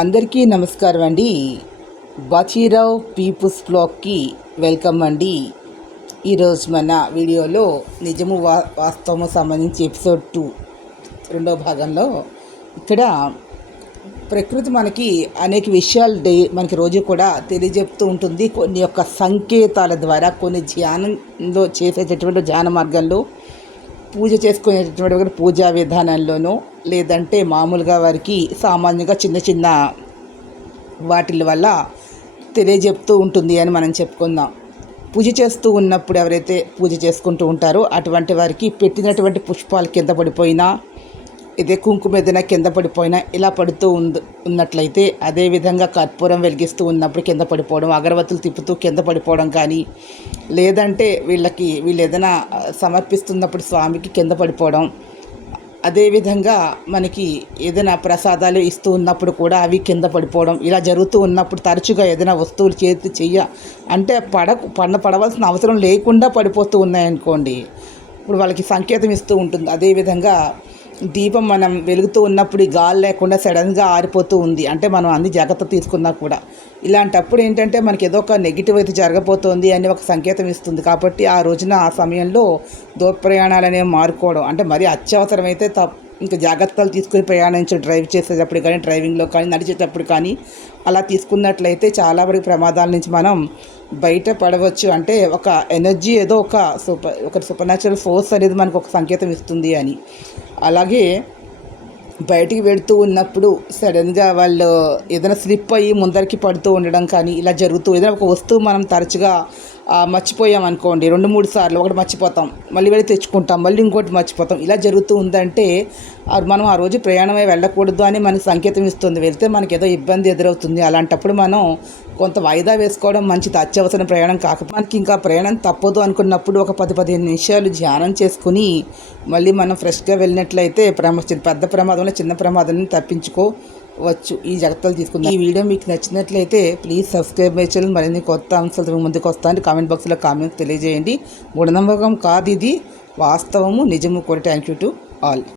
అందరికీ నమస్కారం అండి. బాచీరావు పీపుల్స్ బ్లాగ్కి వెల్కమ్ అండి. ఈరోజు మన వీడియోలో నిజము వా వాస్తవము సంబంధించి ఎపిసోడ్ టూ రెండో భాగంలో ఇక్కడ ప్రకృతి మనకి అనేక విషయాలు డే మనకి రోజు కూడా తెలియజెప్తూ ఉంటుంది. కొన్ని యొక్క సంకేతాల ద్వారా కొన్ని ధ్యానంలో చేసేటటువంటి ధ్యాన మార్గంలో పూజ చేసుకునేటటువంటి పూజా విధానంలోనూ లేదంటే మామూలుగా వారికి సామాన్యంగా చిన్న చిన్న వాటి వల్ల తెలియజెప్తూ ఉంటుంది అని మనం చెప్పుకుందాం. పూజ చేస్తూ ఉన్నప్పుడు ఎవరైతే పూజ చేసుకుంటూ ఉంటారో అటువంటి వారికి పెట్టినటువంటి పుష్పాలు కింద పడిపోయినా ఇదే కుంకుమ ఏదైనా కింద పడిపోయినా ఇలా పడుతూ ఉంది ఉన్నట్లయితే అదేవిధంగా కర్పూరం వెలిగిస్తూ ఉన్నప్పుడు కింద పడిపోవడం అగరబత్తులు తిప్పుతూ కింద పడిపోవడం కానీ లేదంటే వీళ్ళకి వీళ్ళు ఏదైనా సమర్పిస్తున్నప్పుడు స్వామికి కింద పడిపోవడం అదేవిధంగా మనకి ఏదైనా ప్రసాదాలు ఇస్తూ ఉన్నప్పుడు కూడా అవి కింద పడిపోవడం ఇలా జరుగుతూ ఉన్నప్పుడు తరచుగా ఏదైనా వస్తువులు చేతి చెయ్య అంటే పడ పండ పడవలసిన అవసరం లేకుండా పడిపోతూ ఉన్నాయనుకోండి ఇప్పుడు వాళ్ళకి సంకేతం ఇస్తూ ఉంటుంది. అదేవిధంగా దీపం మనం వెలుగుతూ ఉన్నప్పుడు ఈ గాలి లేకుండా సడన్గా ఆరిపోతూ ఉంది. అంటే మనం అన్ని జాగ్రత్త తీసుకున్నా కూడా. ఇలాంటప్పుడు ఏంటంటే మనకి ఏదో ఒక నెగిటివ్ అయితే జరగబోతోంది అని ఒక సంకేతం ఇస్తుంది. కాబట్టి ఆ రోజున ఆ సమయంలో దూరప్రయాణాలు అనేవి మారుకోవడం. అంటే మరీ అత్యవసరమైతే తప్ప ఇంకా జాగ్రత్తలు తీసుకుని ప్రయాణించి డ్రైవ్ చేసేటప్పుడు కానీ డ్రైవింగ్లో కానీ నడిచేటప్పుడు కానీ అలా తీసుకున్నట్లయితే చాలా వరకు ప్రమాదాల నుంచి మనం బయట పడవచ్చు. అంటే ఒక ఎనర్జీ ఏదో ఒక సూపర్ ఒక సూపర్ న్యాచురల్ ఫోర్స్ అనేది మనకు ఒక సంకేతం ఇస్తుంది అని. అలాగే బయటికి వెళుతూ ఉన్నప్పుడు సడన్గా వాళ్ళు ఏదైనా స్లిప్ అయ్యి ముందరికి పడుతూ ఉండడం కానీ ఇలా జరుగుతూ ఏదైనా ఒక వస్తువు మనం తరచుగా మర్చిపోయాం అనుకోండి. రెండు మూడు సార్లు ఒకటి మర్చిపోతాం. మళ్ళీ వెళ్ళి తెచ్చుకుంటాం. మళ్ళీ ఇంకోటి మర్చిపోతాం. ఇలా జరుగుతూ ఉందంటే మనం ఆ రోజు ప్రయాణమే వెళ్ళకూడదు అని మనకి సంకేతం ఇస్తుంది. వెళ్తే మనకి ఏదో ఇబ్బంది ఎదురవుతుంది. అలాంటప్పుడు మనం కొంత వాయిదా వేసుకోవడం మంచిది. అత్యవసర ప్రయాణం కాకపోతే మనకి ఇంకా ప్రయాణం తప్పదు అనుకున్నప్పుడు ఒక పది పదిహేను నిమిషాలు ధ్యానం చేసుకుని మళ్ళీ మనం ఫ్రెష్గా వెళ్ళినట్లయితే ప్రమా పెద్ద ప్రమాదంలో చిన్న ప్రమాదాన్ని తప్పించుకో వచ్చు. ఈ జాగ్రత్తలు తీసుకుందాం. ఈ వీడియో మీకు నచ్చినట్లయితే ప్లీజ్ సబ్స్క్రైబ్ మై మరిన్ని కొత్త అంశాలు ముందుకు వస్తాయని కామెంట్ బాక్స్లో కామెంట్స్ తెలియజేయండి. మూఢనమ్మకం కాదు ఇది. వాస్తవము నిజము కూడా. Thank you to all